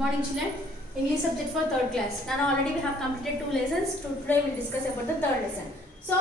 morning children. English subject for third class. Now already we have completed 2 lessons. Today we will discuss about the third lesson. So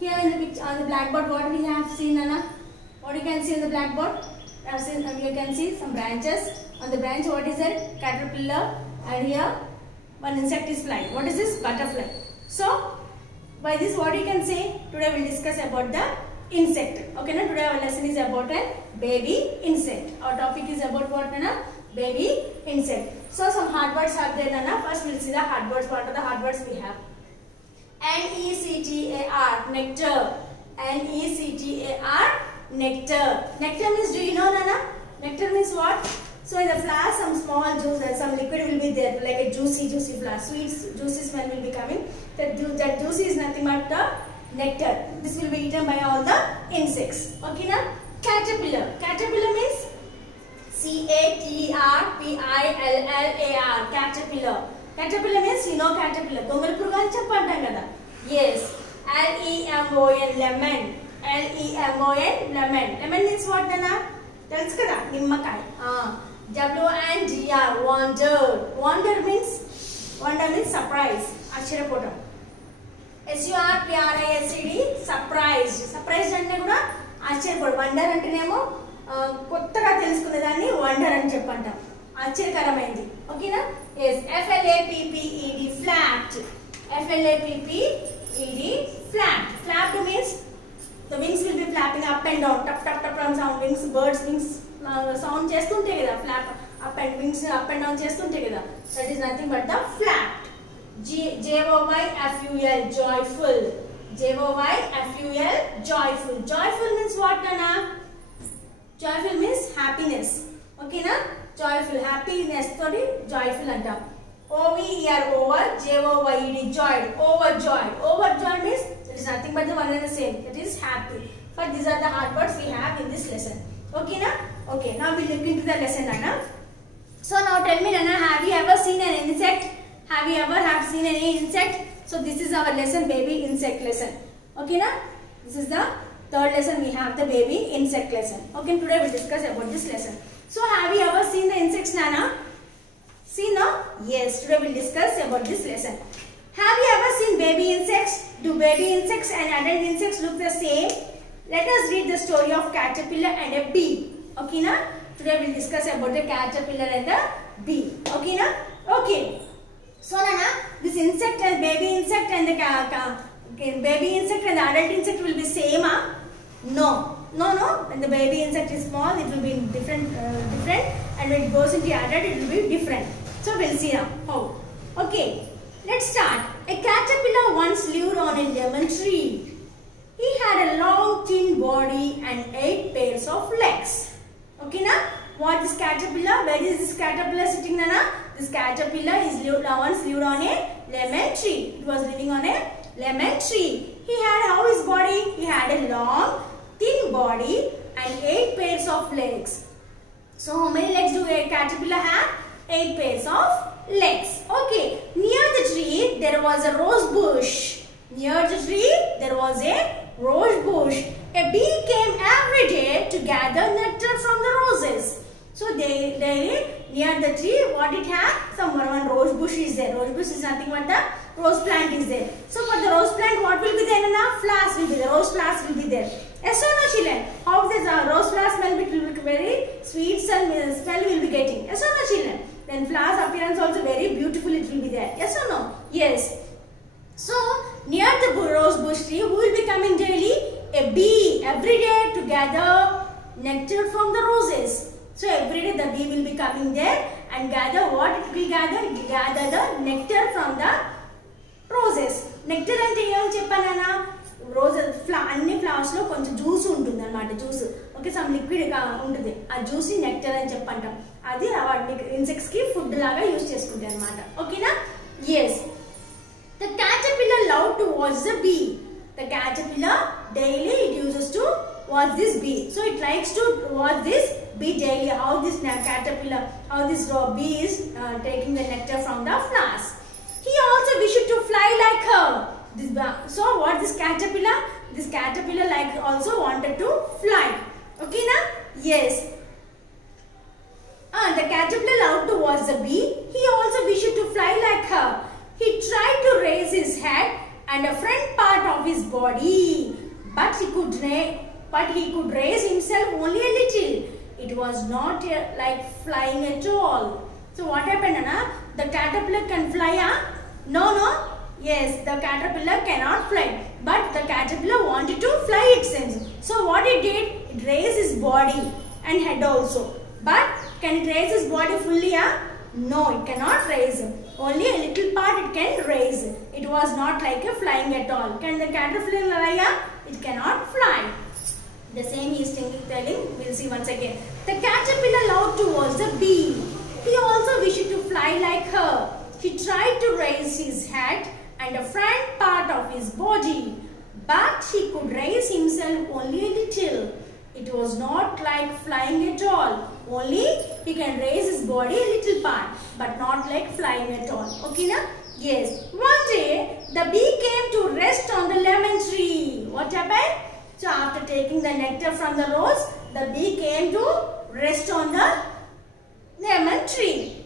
here in the picture on the blackboard, what we have seen, Nana? What you can see on the blackboard? You can see some branches. On the branch, what is that? Caterpillar, and here one insect is flying. What is this? Butterfly. So by this, what you can say? Today we will discuss about the insect. Okay, now today our lesson is about a baby insect. Our topic is about what, Nana? Baby insect. So some hard words are there, Nana. First we will see the hard words. What are the hard words we have? Nectar. Nectar. Nectar. Nectar. Nectar means, do you know, Nana? Nectar means what? So in the flower, some small juice and some liquid will be there, like a juicy flower. Sweet, juicy smell will be coming. That juice is nothing but the nectar. This will be eaten by all the insects. Okay, now caterpillar. Caterpillar means Caterpillar. Caterpillar. Caterpillar means, you know, caterpillar. Dongal purugu ani cheppantam kada. Yes. Lemon. Lemon. Lemon. Lemon means what, Nana? Tells kada. Nimmakai. WNDR. Wonder. Wonder means surprise. Achirapodam. SURPRISED. Surprised. Surprised ante kuda achirapodam. Wonder antenemo కొత్తగా తెలుసుకునేదాన్ని wonder అని చెప్పంటాం. ఆశ్చర్యకరమైంది. ఓకేనా? yes. FLAPPED. Flapped. FLAPPED. Flapped. Flapped means the wings will be flapping up and down. Tap tap tap sound. Wings, birds wings sound చేస్తుంటే కదా. Flap up and wings up and down చేస్తుంటే కదా. That is nothing but the flapped. JOYFUL. Joyful. JOYFUL. Joyful. Joyful means what, Nana? Joyful means happiness. Okay, na? Joyful. Happiness thodi joyful anta. OVER. Over. JOYED. Joyed. Overjoyed. Overjoyed means it is nothing but the one and the same. It is happy. But these are the hard words we have in this lesson. Okay, na? Okay. Now we look into the lesson, Nana. So now tell me, Nana, have you ever seen an insect? Have you ever seen any insect? So this is our lesson, baby insect lesson. Okay, na? This is the third lesson. We have the baby insect lesson. Okay, today we discuss about this lesson. So have you ever seen the insects, Nana? See now? Yes, today we will discuss about this lesson. Have you ever seen baby insects? Do baby insects and adult insects look the same? Let us read the story of caterpillar and a bee. Okay, na? Today we will discuss about the caterpillar and the bee. Okay, na? Okay. So, Nana, this insect and baby insect and the baby insect and the adult insect will be same, huh? No. When the baby insect is small, it will be different, and when it goes into adult, it will be different. So we'll see now how. Okay, let's start. A caterpillar once lived on a lemon tree. He had a long, thin body and 8 pairs of legs. Okay, now what is caterpillar? Where is this caterpillar sitting, Nana? This caterpillar once lived on a lemon tree. It was living on a lemon tree. He had how his body? He had a long, thin body and 8 pairs of legs. So how many legs do a caterpillar have? 8 pairs of legs. Okay. Near the tree there was a rose bush. Near the tree there was a rose bush. A bee came every day to gather nectar from the roses. So they near the tree, what it had? One rose bush is there. Rose bush is nothing but the rose plant is there. So for the rose plant, what will be there? Flowers will be there. Rose flowers will be there. Yes or no, children? How this rose flower smell? It will be very sweet smell will be getting. Yes or no, children? Then flowers appearance also very beautiful. It will be there. Yes or no? Yes. So near the rose bush tree, who will be coming daily? A bee every day to gather nectar from the roses. So every day the bee will be coming there and gather what it will gather? It will gather the nectar from the roses. Nectar ante em cheppana? Roses anni flowers lo konచెం juice ఉంటుంది అన్నమాట. Juice okay, some liquid ఉంటుంది. ఆ juice ని nectar అని చెప్పంటాం. అది వాటి insects కి ఫుడ్ లాగా యూస్ చేసుకుంటాయి అన్నమాట. ఓకేనా? yes. The caterpillar loved to watch the bee. The caterpillar daily it uses to watch this bee. So it likes to watch this bee daily. How this caterpillar, how this bee is taking the nectar from the flowers. He also wished to fly like her. So what this caterpillar? This caterpillar also wanted to fly. Okay, na? Yes. The caterpillar loved to watch the bee. body, but he could raise himself only a little. It was not like flying at all. So what happened, Anna? The caterpillar can fly, huh? No. Yes, the caterpillar cannot fly. But the caterpillar wanted to fly, it seems. So what it did? It raised its body and head also. But can it raise its body fully, huh? No, it cannot raise. Only a little part it can raise. It was not like a flying at all. Can the caterpillar fly, huh? It cannot fly. The same he is telling. We'll see once again. The caterpillar loved towards the bee. He also wished to fly like her. He tried to raise his head and the front part of his body, but he could raise himself only a little. It was not like flying at all. Only he can raise his body a little part, but not like flying at all. Okay, na? Yes. One day, the bee came to rest on the lemon tree. What happened? So after taking the nectar from the rose, the bee came to rest on the lemon tree.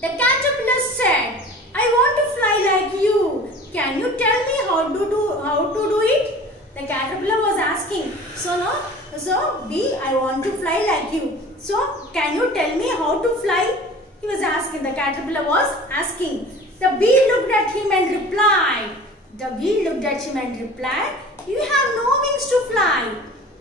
The caterpillar said, I want to fly like you. Can you tell me how to do it? The caterpillar was asking. So bee, I want to fly like you. So can you tell me how to fly? He was asking. The caterpillar was asking. The bee looked at him and replied. You have no wings to fly.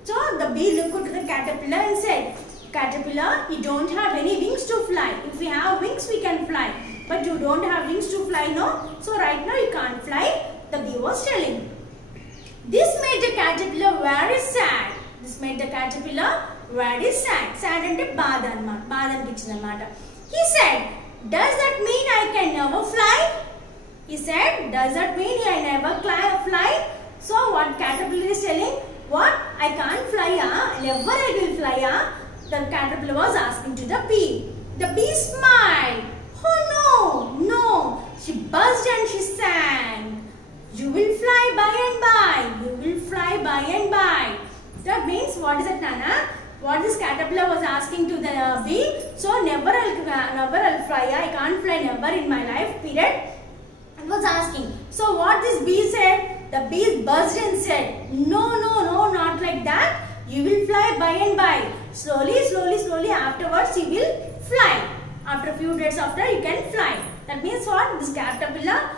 So the bee looked at the caterpillar and said, Caterpillar, you don't have any wings to fly. If we have wings, we can fly. But you don't have wings to fly, no? So right now you can't fly, the bee was telling. This made the caterpillar very sad. Sad ante baadha anamata. He said, does that mean I can never fly? Fly? So what caterpillar is telling? What? I can't fly, never I will fly, The caterpillar was asking to the bee. The bee smiled. Oh no. She buzzed and she sang. You will fly by and by. That means, what is it, Nana? What this caterpillar was asking to the bee. So never I'll fly. I can't fly never in my life. Period. It was asking. So what this bee said? The bee buzzed and said, No, not like that. You will fly by and by. Slowly. Afterwards, you will fly. After a few days after, you can fly. That means what? This caterpillar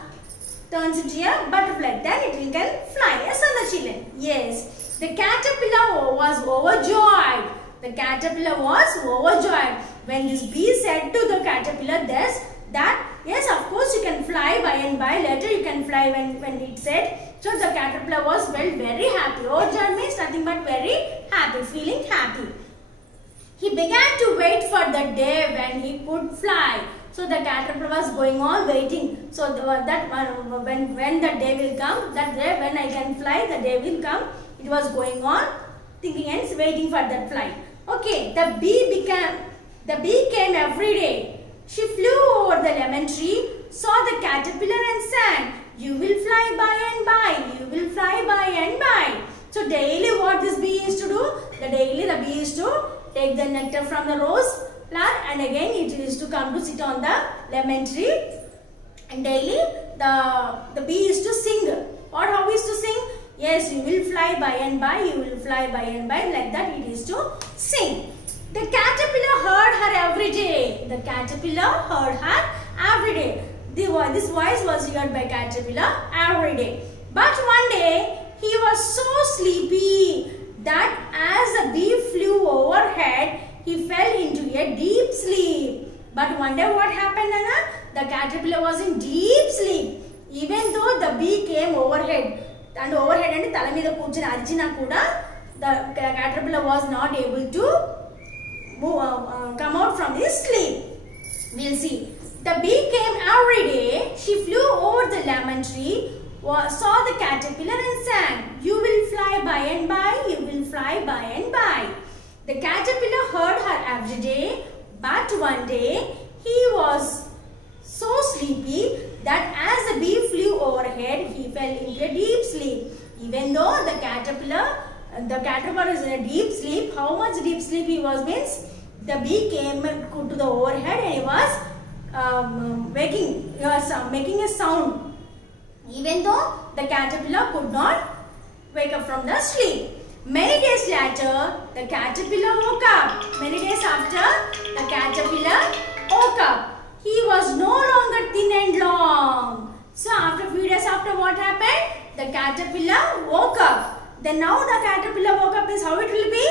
turns into a butterfly. Then it can fly. Yes, or the children? Yes. The caterpillar was overjoyed. When this bee said to the caterpillar that yes, of course you can fly by and by. Later you can fly when it said. So the caterpillar was very happy. Overjoyed means nothing but very happy, feeling happy. He began to wait for the day when he could fly. So the caterpillar was going on waiting. So when the day will come, that day when I can fly, the day will come. It was going on thinking and waiting for that flight. Okay, the bee came every day. She flew over the lemon tree, saw the caterpillar and sang, You will fly by and by. You will fly by and by. So daily what this bee used to do? The bee used to take the nectar from the rose plant and again it used to come to sit on the lemon tree. And daily the bee used to sing. How used to sing? Yes, you will fly by and by. You will fly by and by. Like that it used to sing. The caterpillar heard her every day. This voice was heard by caterpillar every day. But one day he was so sleepy that as the bee flew overhead, he fell into a deep sleep. But one day what happened, Nana? The caterpillar was in deep sleep. Even though the bee came overhead and tala meeda kurchoni archina kuda, the caterpillar was not able to come out from his sleep. We'll see. The bee came every day. She flew over the lemon tree, saw the caterpillar and sang, You will fly by and by. You will fly by and by. The caterpillar heard her every day, but one day he was so sleepy that as the bee flew overhead, he fell into a deep sleep. Even though the caterpillar is in a deep sleep, how much deep sleep he was means the bee came to the overhead and he was making a sound. Even though the caterpillar could not wake up from the sleep. Many days later, the caterpillar woke up. Many days after, the caterpillar woke up. He was no longer thin and long. So after a few days after, what happened? The caterpillar woke up. Then now the caterpillar woke up is how it will be?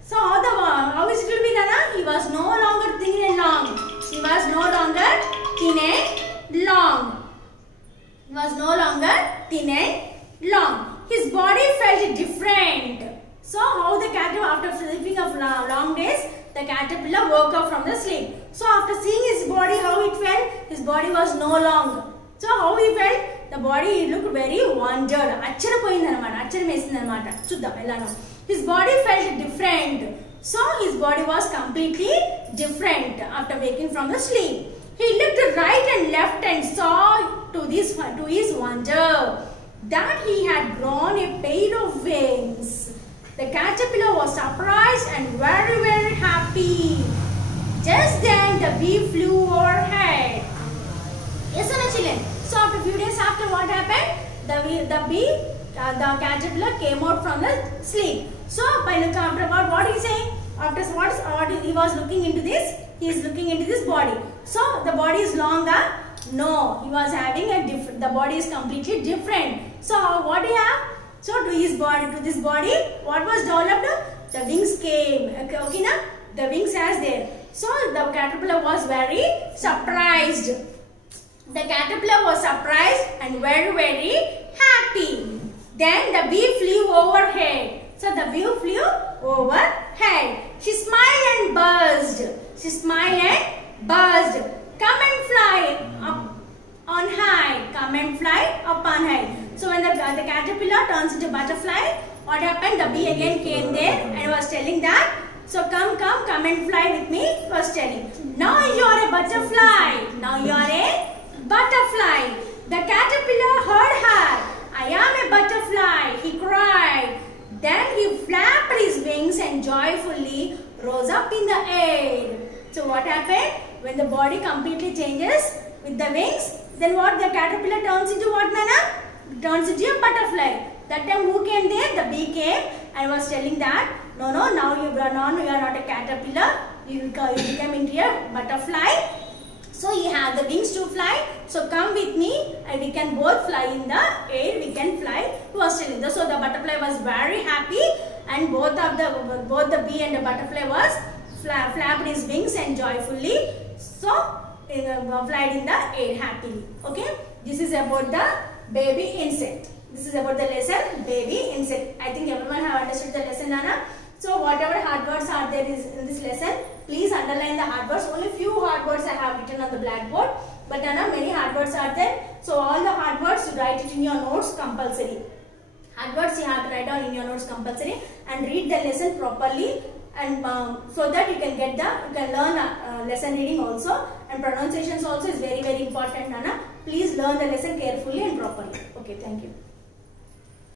So how is it will be, Nana? He was no longer thin and long. He was no longer thin and long. He was no longer thin and long. His body felt different. So how the caterpillar, after sleeping of long days, the caterpillar woke up from the sleep. So after seeing his body, how it felt? His body was no longer. So how he felt? The body looked very wondered. His body felt different. So his body was completely different after waking from the sleep. He looked right and left and saw to his wonder that he had grown a pair of wings. The caterpillar was surprised and very, very happy. Just then the bee flew overhead. Yes, or no, children? So after a few days after, what happened? The caterpillar came out from the sleep. So after what he saying? After what he was looking into this, he is looking into this body. So the body is longer. No, he was having a different. The body is completely different. So what he have? So to this body, what was developed? The wings came. Okay, na? The wings as there. So the caterpillar was very surprised. The caterpillar was surprised and very, very happy. Then the bee flew overhead. So the bee flew overhead. She smiled and buzzed. She smiled and buzzed. Come and fly up on high. Come and fly up on high. So when the caterpillar turns into butterfly, what happened? The bee again came there and was telling that, so come and fly with me. Was telling. Now you are a butterfly. Now you are a butterfly. The caterpillar heard her. I am a butterfly, he cried. Then he flapped his wings and joyfully rose up in the air. So what happened? When the body completely changes with the wings, then what? The caterpillar turns into what, Nana? Turns into a butterfly. That time who came there? The bee came and was telling that, no, now you are not a caterpillar. You become into a butterfly. So you have the wings to fly. So come with me and we can both fly in the air. We can fly. Was telling. So the butterfly was very happy and both the bee and the butterfly was flapped his wings and joyfully. So flied in the air happily. Okay. This is about the baby insect. This is about the lesson baby insect. I think everyone have understood the lesson, Nana. So whatever hard words are there is in this lesson, please underline the hard words. Only few hard words I have written on the blackboard, but Nana, many hard words are there. So all the hard words you write it in your notes compulsory. Hard words you have to write down in your notes compulsory and read the lesson properly, and so that you can learn lesson reading also, and pronunciations also is very, very important, Nana. Please learn the lesson carefully and properly. Okay, thank you.